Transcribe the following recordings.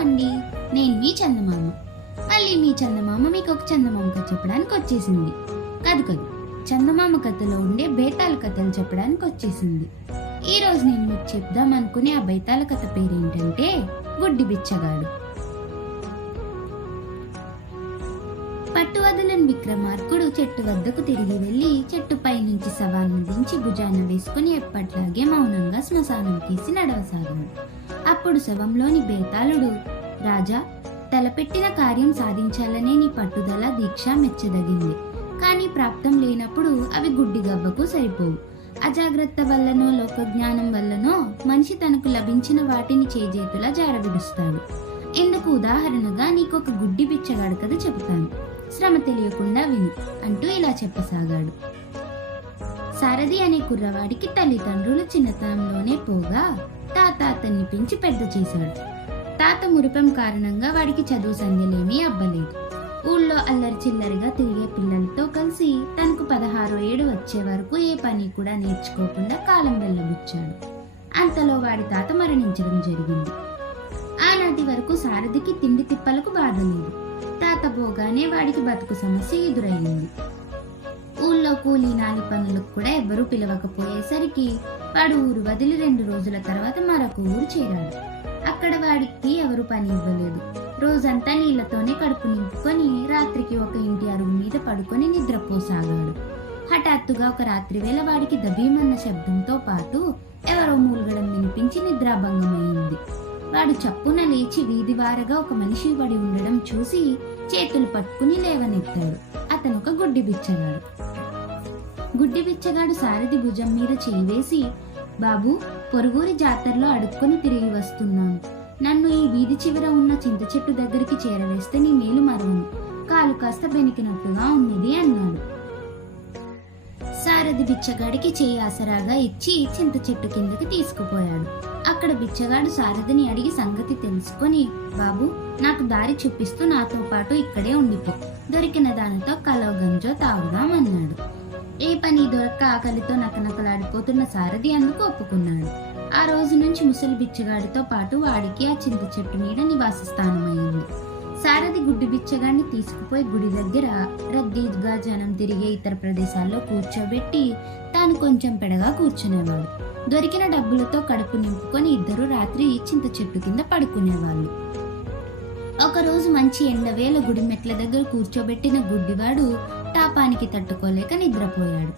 అండి, నేను మీ చందమామ. మళ్ళీ మీ చందమామ మీకు ఒక చందమామ కథ చెప్పడానికి వచ్చేసింది. కాదు, చందమామ కథలో ఉండే బేతాళ కథలు చెప్పడానికి వచ్చేసింది. ఈ రోజు నేను మీకు చెప్దాం అనుకునే ఆ బేతాళ కథ పేరేంటంటే గుడ్డి బిచ్చగాడు. పట్టు వదలని విక్రమార్కుడు చెట్టు వద్దకు తిరిగి వెళ్లి చెట్టుపై నుంచి శవాన్ని దించి భుజాన వేసుకుని ఎప్పట్లాగే మౌనంగా శ్మశానం తీసి నడవసాగాడు. అప్పుడు శవంలోని బేతాళుడు, రాజా, తలపెట్టిన కార్యం సాధించాలనే నీ పట్టుదల దీక్ష మెచ్చదగింది. కానీ ప్రాప్తం లేనప్పుడు అవి గుడ్డి గవ్వకు సరిపోవు. అజాగ్రత్త వల్లనో లోకజ్ఞానం వల్లనో మనిషి తనకు లభించిన వాటిని చేజేతులా జారవిడుస్తాడు. ఇందుకు ఉదాహరణగా నీకొక గుడ్డి బిచ్చగాడు కథ చెబుతాను, శ్రమ తెలియకుండా విను అంటూ ఇలా చెప్పసాగాడు. సారథి అనే కుర్రవాడికి తల్లిదండ్రులు చిన్నతనంలోనే పోగా తాత అతన్ని పెంచి పెద్ద చేశాడు. తాత మురిపెం కారణంగా వాడికి చదువు సంధ్యలేమీ అబ్బలేదు. ఊళ్ళో అల్లరి చిల్లరిగా తిరిగే పిల్లలతో కలిసి తనకు 16 ఏడు వచ్చే వరకు ఏ పని కూడా నేర్చుకోకుండా కాలం వెళ్ళబుచ్చాడు. అంతలో వాడి తాత మరణించడం జరిగింది. ఆనాటి వరకు సారథికి తిండి తిప్పలకు బాధ లేదు. తాత పోగానే వాడికి బతుకు సమస్య ఎదురయ్యింది. ఊళ్ళో కూలీ నాలి పనులకు కూడా ఎవ్వరూ పిలవకపోయేసరికి వాడు ఊరు వదిలి 2 రోజుల తర్వాత మరొక ఊరు చేరాడు. అక్కడ వాడికి ఎవరు పని ఇవ్వలేదు. రోజంతా నీళ్లతోనే కడుపు నింపుకొని రాత్రికి ఒక ఇంటి అరుగు మీద పడుకొని నిద్రపోసాగాడు. హఠాత్తుగా ఒక రాత్రి వేళ వాడికి దబీమన్న శబ్దంతో పాటు ఎవరో మూలగడం వినిపించి నిద్రాభంగమైంది. వాడు చప్పున లేచి వీధి వారగా ఒక మనిషి పడి ఉండడం చూసి చేతులు పట్టుకుని లేవనెత్తాడు. అతను ఒక గుడ్డి బిచ్చగాడు. గుడ్డి బిచ్చగాడు సారథి భుజం మీద చేయి వేసి, బాబు, పొరుగురి జాతరలో అడుక్కొని తిరిగి వస్తున్నాను. నన్ను ఈ వీధి చివర ఉన్న చింత చెట్టు దగ్గరికి చేరవేస్తే నీ మేలు మరువను. కాలు కాస్త బెనికినట్టుగా ఉన్నది అన్నాడు. సారథి బిచ్చగాడికి చేయి ఆసరాగా ఇచ్చి చింత చెట్టు కిందకి తీసుకుపోయాడు. అక్కడ బిచ్చగాడు సారథిని అడిగి సంగతి తెలుసుకొని, బాబు, నాకు దారి చూపిస్తూ నాతో పాటు ఇక్కడే ఉండిపో. దొరికిన దానితో కలో గంజో తాగుదామన్నాడు. ఏ పని దొరక్క ఆకలితో నకనకలాడిపోతున్న సారథి అందుకు ఒప్పుకున్నాడు. ఆ రోజు నుంచి ముసలి బిచ్చగాడితో పాటు వాడికి ఆ చింత చెట్టు నీడ నివాస స్థానమైంది. సారథి గుడ్డి బిచ్చగాడిని తీసుకుపోయి గుడి దగ్గర రద్దీగా జనం తిరిగే ఇతర ప్రదేశాల్లో కూర్చోబెట్టి తాను కొంచెం పెడగా కూర్చునేవాడు. దొరికిన డబ్బులతో కడుపు నింపుకొని ఇద్దరు రాత్రి చింత చెట్టు కింద పడుకునేవాళ్ళు. ఒకరోజు మంచి ఎండవేళ గుడి మెట్ల దగ్గర కూర్చోబెట్టిన గుడ్డివాడు తాపానికి తట్టుకోలేక నిద్రపోయాడు.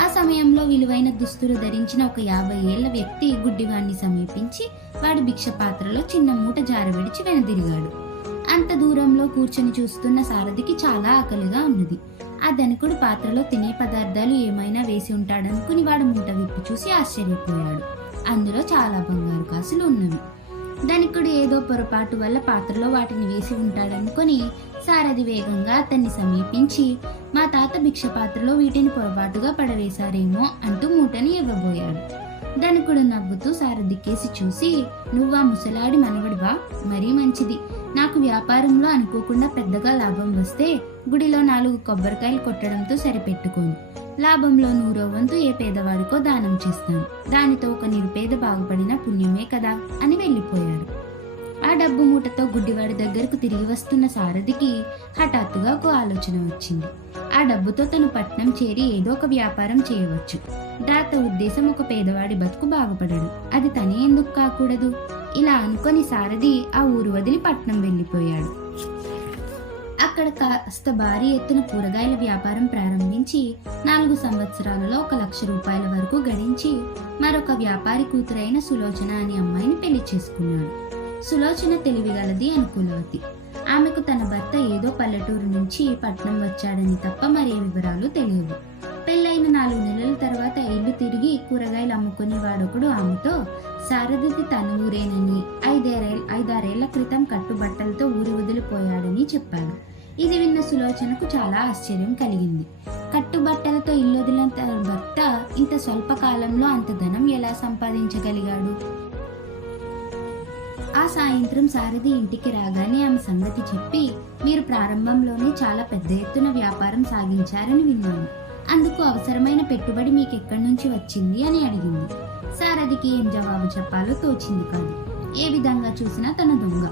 ఆ సమయంలో విలువైన దుస్తులు ధరించిన ఒక 50 ఏళ్ల వ్యక్తి గుడ్డివాణ్ణి సమీపించి వాడి భిక్ష పాత్రలో చిన్న మూట జారవిడిచి వెనుదిరిగాడు. అంత దూరంలో కూర్చొని చూస్తున్న సారథికి చాలా ఆకలిగా ఉన్నది. ఆ ధనికుడు పాత్రలో తినే పదార్థాలు ఏమైనా వేసి ఉంటాడనుకుని వాడు మూట విప్పి చూసి ఆశ్చర్యపోయాడు. అందులో చాలా బంగారు కాసులు ఉన్నవి. ధనికుడు ఏదో పొరపాటు వల్ల పాత్రలో వాటిని వేసి ఉంటాడనుకొని సారథి వేగంగా అతన్ని సమీపించి, మా తాత భిక్ష పాత్రలో వీటిని పొరపాటుగా పడవేశారేమో అంటూ మూటని ఇవ్వబోయాడు. ధనికుడు నవ్వుతూ సారథి కేసి చూసి, నువ్వా ముసలాడి మనవడివా? మరీ మంచిది. నాకు వ్యాపారంలో అనుకోకుండా పెద్దగా లాభం వస్తే గుడిలో 4 కొబ్బరికాయలు కొట్టడంతో సరిపెట్టుకోను. లాభంలో 100వ వంతు ఏ పేదవాడికో దానం చేస్తాను. దానితో ఒక నిరుపేద బాగుపడిన పుణ్యమే కదా అని వెళ్ళిపోయాడు. ఆ డబ్బు మూటతో గుడ్డివాడి దగ్గరకు తిరిగి వస్తున్న సారథికి హఠాత్తుగా ఒక ఆలోచన వచ్చింది. ఆ డబ్బుతో తను పట్నం చేరి ఏదో ఒక వ్యాపారం చేయవచ్చు. దాత ఉద్దేశం ఒక పేదవాడి బతుకు బాగుపడడు. అది తనే ఎందుకు కాకూడదు? ఇలా అనుకొని సారథి ఆ ఊరు వదిలి పట్నం వెళ్ళిపోయాడు. అక్కడ కాస్త భారీ ఎత్తున కూరగాయల వ్యాపారం ప్రారంభించి 4 సంవత్సరాలలో 1 లక్ష రూపాయల వరకు గడించి మరొక వ్యాపారి కూతురైన సులోచన అనే అమ్మాయిని పెళ్లి చేసుకున్నాడు. సులోచన తెలివిగలది, అనుకూలవతి. ఆమెకు తన భర్త ఏదో పల్లెటూరు నుంచి పట్నం వచ్చాడని తప్ప మరే వివరాలు తెలియవు. పెళ్ళైన 4 నెలల తర్వాత ఇల్లు తిరిగి కూరగాయలు అమ్ముకునే వాడొకడు ఆమెతో, సారథిది తన ఊరేనని, 5-6 ఏళ్ల క్రితం కట్టుబట్టలతో ఊరి వదిలిపోయాడని చెప్పాడు. ఇది విన్న సులోచనకు చాలా ఆశ్చర్యం కలిగింది. కట్టుబట్టలతో ఇల్లు వదిలిన తన భర్త ఇంత స్వల్ప కాలంలో అంత ధనం ఎలా సంపాదించగలిగాడు? ఆ సాయంత్రం సారథి ఇంటికి రాగానే ఆమె సంగతి చెప్పి, మీరు ప్రారంభంలోనే చాలా పెద్ద ఎత్తున వ్యాపారం సాగించారని విన్నాను. అందుకు అవసరమైన పెట్టుబడి మీకు ఎక్కడి నుంచి వచ్చింది అని అడిగింది. సారథికి ఏం జవాబు చెప్పాలో తోచింది కాదు. ఏ విధంగా చూసినా తన దొంగ.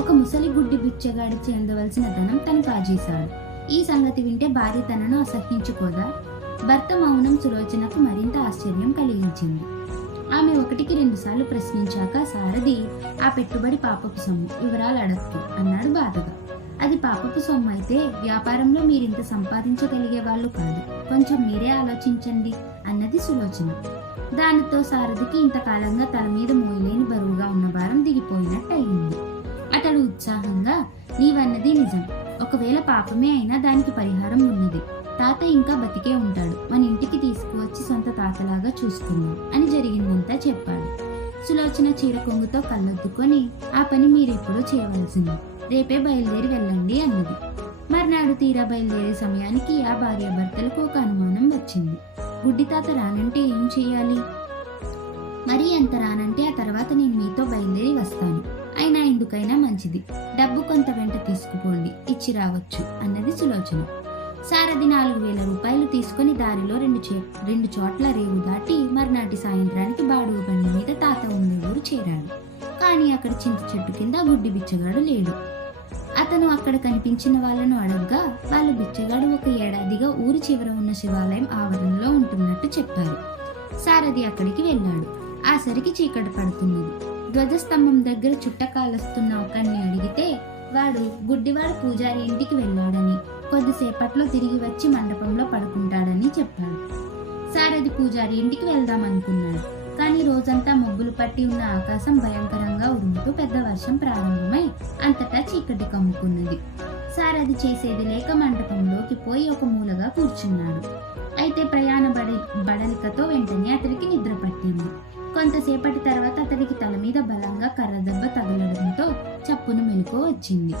ఒక ముసలి గుడ్డి బిచ్చగాడి చెందవలసిన ధనం తను కాజేశాడు. ఈ సంగతి వింటే భార్య తనను అసహ్యించుకోదా? భర్త మౌనం సులోచనకు మరింత ఆశ్చర్యం కలిగించింది. ఆమె 1-2 సార్లు ప్రశ్నించాక సారథి, ఆ పెట్టుబడి పాపపు సొమ్ము, వివరాలు అడక్కు అన్నాడు బాధగా. అది పాపపు సొమ్ము అయితే వ్యాపారంలో మీరింత సంపాదించగలిగే వాళ్ళు కాదు, కొంచెం మీరే ఆలోచించండి అన్నది సులోచన. దానితో సారథికి ఇంతకాలంగా తల మీద మోయలేని బరువుగా ఉన్న భారం దిగిపోయినట్టయింది. అతడు ఉత్సాహంగా, నీవన్నది నిజం, ఒకవేళ పాపమే అయినా దానికి పరిహారం ఉన్నది. తాత ఇంకా బతికే ఉంటాడు, మన ఇంటికి తీసుకువచ్చి సొంత తాతలాగా చూసుకుందాం అని జరిగిందంతా చెప్పాడు. సులోచన చీర కొంగుతో కళ్ళొద్దుకొని, ఆ పని మీరెప్పుడూ చేయవలసింది, రేపే బయలుదేరి వెళ్ళండి అన్నది. మర్నాడు తీరా బయలుదేరే సమయానికి ఆ భార్యాభర్తలకు ఒక అనుమానం వచ్చింది. గుడ్డి తాత రానంటే ఏం చెయ్యాలి? మరీ ఎంత రానంటే ఆ తర్వాత నేను మీతో బయలుదేరి వస్తాను, అయినా ఎందుకైనా మంచిది, డబ్బు కొంత వెంట తీసుకుపోండి, ఇచ్చి రావచ్చు అన్నది సులోచన. సారథి 4,000 రూపాయలు తీసుకుని దారిలో 2 చోట్ల రేవు దాటి మర్నాటి సాయంత్రానికి బాడుగు బండి మీద తాత ఉండే ఊరు చేరాడు. కానీ అక్కడ చింత చెట్టు కింద గుడ్డి బిచ్చగాడు లేడు. అతను అక్కడ కనిపించిన వాళ్ళను అడగ్గా వాళ్ళు బిచ్చగాడు 1 ఏడాదిగా ఊరి చివర ఉన్న శివాలయం ఆవరణలో ఉంటున్నట్టు చెప్పారు. సారథి అక్కడికి వెళ్ళాడు. ఆ సరికి చీకటి పడుతున్నది. ధ్వజస్తంభం దగ్గర చుట్ట కాలస్తున్న ఒకరిని అడిగితే వాడు గుడ్డివాడు పూజారి ఇంటికి వెళ్ళాడని, కొద్దిసేపట్లో తిరిగి వచ్చి మండపంలో పడుకుంటాడని చెప్పాడు. సారథి పూజారి ఇంటికి వెళ్దామనుకున్నాడు. కానీ రోజంతా మబ్బులు పట్టి ఉన్న ఆకాశం భయంకరంగా ఉరుముతూ పెద్ద వర్షం ప్రారంభమై అంతటా చీకటి కమ్ముకున్నది. సారథి చేసేది లేక మండపంలోకి పోయి ఒక మూలగా కూర్చున్నాడు. అయితే ప్రయాణ బడలికతో వెంటనే అతడికి నిద్ర పట్టింది. కొంతసేపటి తర్వాత అతడికి తల మీద బలంగా కర్ర దెబ్బ తగలడంతో చప్పున మెలకువ వచ్చింది.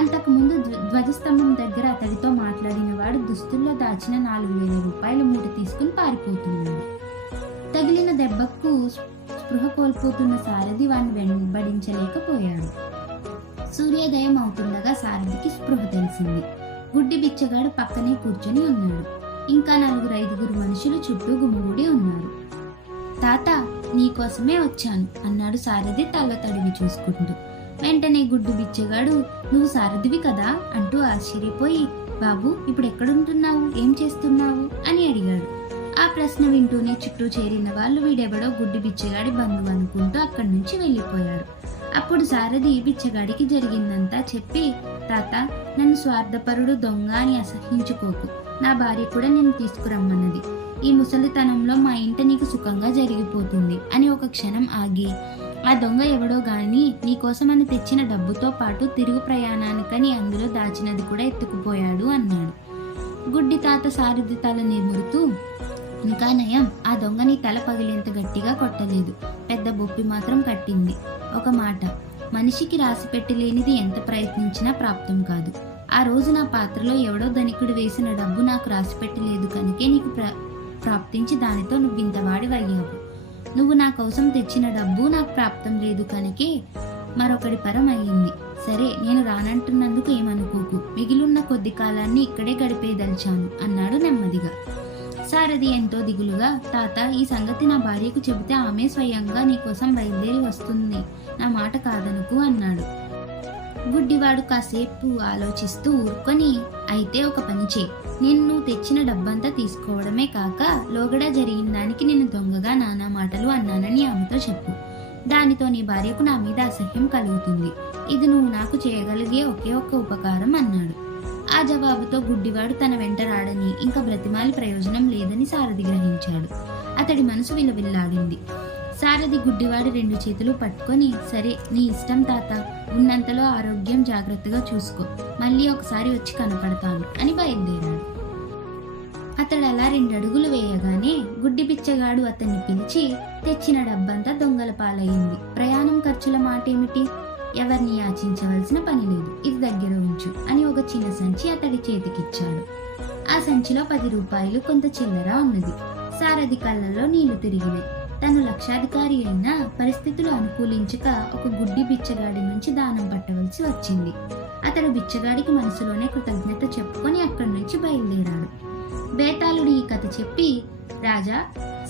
అంతకుముందు ధ్వజస్తంభం దగ్గర అతడితో మాట్లాడిన వాడు దుస్తుల్లో దాచిన 4,000 రూపాయల మూట తీసుకుని పారిపోతున్నాడు. తగిలిన దెబ్బకు స్పృహ కోల్పోతున్న సారథి వాణ్ణి వెంబడించలేకపోయాడు. సూర్యోదయం అవుతుండగా సారథికి స్పృహ తెలిసింది. గుడ్డి బిచ్చగాడు పక్కనే కూర్చొని ఉన్నాడు. ఇంకా 4-5 మనుషులు చుట్టూ గుమిగూడి ఉన్నారు. తాత, నీకోసమే వచ్చాను అన్నాడు సారథి తల తడివి చూసుకుంటూ. వెంటనే గుడ్డు బిచ్చగాడు, నువ్వు సారథివి కదా అంటూ ఆశ్చర్యపోయి, బాబు ఇప్పుడు ఎక్కడుంటున్నావు, ఏం చేస్తున్నావు అని అడిగాడు. ఆ ప్రశ్న వింటూనే చుట్టూ చేరిన వాళ్ళు వీడెవడో గుడ్డి బిచ్చగాడి బంధువు అనుకుంటూ అక్కడి నుంచి వెళ్ళిపోయాడు. అప్పుడు సారథి బిచ్చగాడికి జరిగిందంతా చెప్పి, తాత, నన్ను స్వార్థపరుడు, దొంగ అని అసహించుకోకు, నా భార్య కూడా నిన్ను తీసుకురమ్మన్నది, ఈ ముసలితనంలో మా ఇంట నీకు సుఖంగా జరిగిపోతుంది అని ఒక క్షణం ఆగి, ఆ దొంగ ఎవడో గాని నీకోసమని తెచ్చిన డబ్బుతో పాటు తిరుగు ప్రయాణానికని అందులో దాచినది కూడా ఎత్తుకుపోయాడు అన్నాడు. గుడ్డి తాత సారథి తల నిమురుతూ, ఇంకా నయం, ఆ దొంగ నీ తల పగిలేంత గట్టిగా కొట్టలేదు, పెద్ద బొప్పి మాత్రం కట్టింది. ఒక మాట, మనిషికి రాసి పెట్టలేనిది ఎంత ప్రయత్నించినా ప్రాప్తం కాదు. ఆ రోజు నా పాత్రలో ఎవడో ధనికుడు వేసిన డబ్బు నాకు రాసి పెట్టలేదు కనుకే నీకు ప్రాప్తించి దానితో నువ్వింతవాడివయ్యావు. నువ్వు నా కోసం తెచ్చిన డబ్బు నాకు ప్రాప్తం లేదు కనుకే మరొకడి పరం అయ్యింది. సరే, నేను రానంటున్నందుకు ఏమనుకోకు, మిగిలిన్న కొద్ది కాలాన్ని ఇక్కడే గడిపేదలిచాను అన్నాడు నెమ్మదిగా. సారథి ఎంతో దిగులుగా, తాత, ఈ సంగతి నా భార్యకు చెబితే ఆమె స్వయంగా నీకోసం బయలుదేరి వస్తుంది, నా మాట కాదనుకు అన్నాడు. గుడ్డివాడు కాసేపు ఆలోచిస్తూ ఊరుకొని, అయితే ఒక పని చేయి, నేను నువ్వు తెచ్చిన డబ్బంతా తీసుకోవడమే కాక లోగడ జరిగిన దానికి నేను దొంగగా నానా మాటలు అన్నానని ఆమెతో చెప్పు. దానితో నీ భార్యకు నా మీద అసహ్యం కలుగుతుంది. ఇది నువ్వు నాకు చేయగలిగే ఒకే ఒక్క ఉపకారం అన్నాడు. ఆ జవాబుతో గుడ్డివాడు తన వెంట రాడని, ఇంకా బ్రతిమాలి ప్రయోజనం లేదని సారథి గ్రహించాడు. అతడి మనసు విలవిల్లాడింది. సారథి గుడ్డివాడి 2 చేతులు పట్టుకొని, సరే, నీ ఇష్టం తాత, ఉన్నంతలో ఆరోగ్యం జాగ్రత్తగా చూసుకో, మళ్ళీ ఒకసారి వచ్చి కనపడతాను అని బయలుదేరాడు. అతడు అలా 2 అడుగులు వేయగానే గుడ్డి బిచ్చగాడు అతన్ని పిలిచి, తెచ్చిన డబ్బంతా దొంగల పాలయ్యింది, ప్రయాణం ఖర్చుల మాటేమిటి, ఎవరిని యాచించవలసిన పని లేదు, ఇది దగ్గర ఉంచు అని ఒక చిన్న సంచి అతడి చేతికిచ్చాడు. ఆ సంచిలో 10 రూపాయలు కొంత చిల్లర ఉన్నది. సారథి కళ్ళల్లో నీళ్లు తిరిగినాయి. తను లక్షాధికారి అయినా పరిస్థితులు అనుకూలించక ఒక గుడ్డి బిచ్చగాడి నుంచి దానం పట్టవలసి వచ్చింది. అతడు బిచ్చగాడికి మనసులోనే కృతజ్ఞత చెప్పుకొని అక్కడి నుంచి బయలుదేరాడు. బేతాళుడు ఈ కథ చెప్పి, రాజా,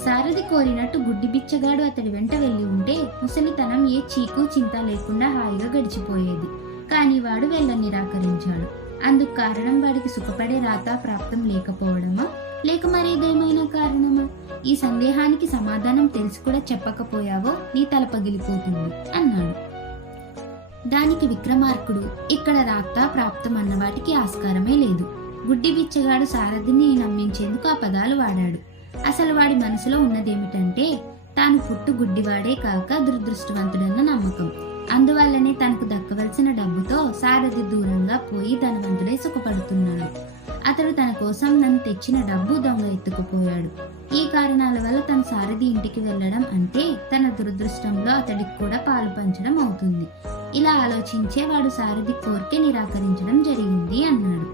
సారథి కోరినట్టు గుడ్డి బిచ్చగాడు అతడి వెంట వెళ్ళి ఉంటే ముసలితనం ఏ చీకు చింత లేకుండా హాయిగా గడిచిపోయేది. కానీ వాడు వెళ్ళ నిరాకరించాడు. అందుకు కారణం వాడికి సుఖపడే రాత ప్రాప్తం లేకపోవడమా, లేక మరేదేమైనా కారణమా? ఈ సందేహానికి సమాధానం తెలిసి కూడా చెప్పకపోయావో నీ తల పగిలిపోతుంది అన్నాడు. దానికి విక్రమార్కుడు, ఇక్కడ రాత ప్రాప్తం అన్న వాటికి ఆస్కారమే లేదు. గుడ్డి బిచ్చగాడు సారథిని నమ్మించేందుకు ఆ పదాలు వాడాడు. అసలు వాడి మనసులో ఉన్నదేమిటంటే తాను పుట్టు గుడ్డివాడే కాక దురదృష్టవంతుడన్న నమ్మకం. అందువల్లనే తనకు దక్కవలసిన డబ్బుతో సారథి దూరంగా పోయి ధనవంతుడై సుఖపడుతున్నాడు. అతడు తన కోసం నన్ను తెచ్చిన డబ్బు దొంగ ఎత్తుకుపోయాడు. ఈ కారణాల వల్ల తన సారథి ఇంటికి వెళ్ళడం అంటే తన దురదృష్టంలో అతడికి కూడా పాలు పంచడం అవుతుంది. ఇలా ఆలోచించే వాడు సారథి కోరిక నిరాకరించడం జరిగింది అన్నాడు.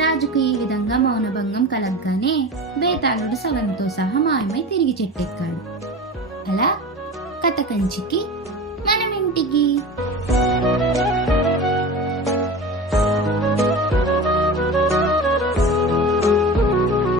రాజుకు ఈ విధంగా మౌనభంగం కలగ్గానే బేతాళుడు సగంతో సహా మాయమై తిరిగి చెట్టెక్కాడు. అలా కథ కంచికి మనం ఇంటికి.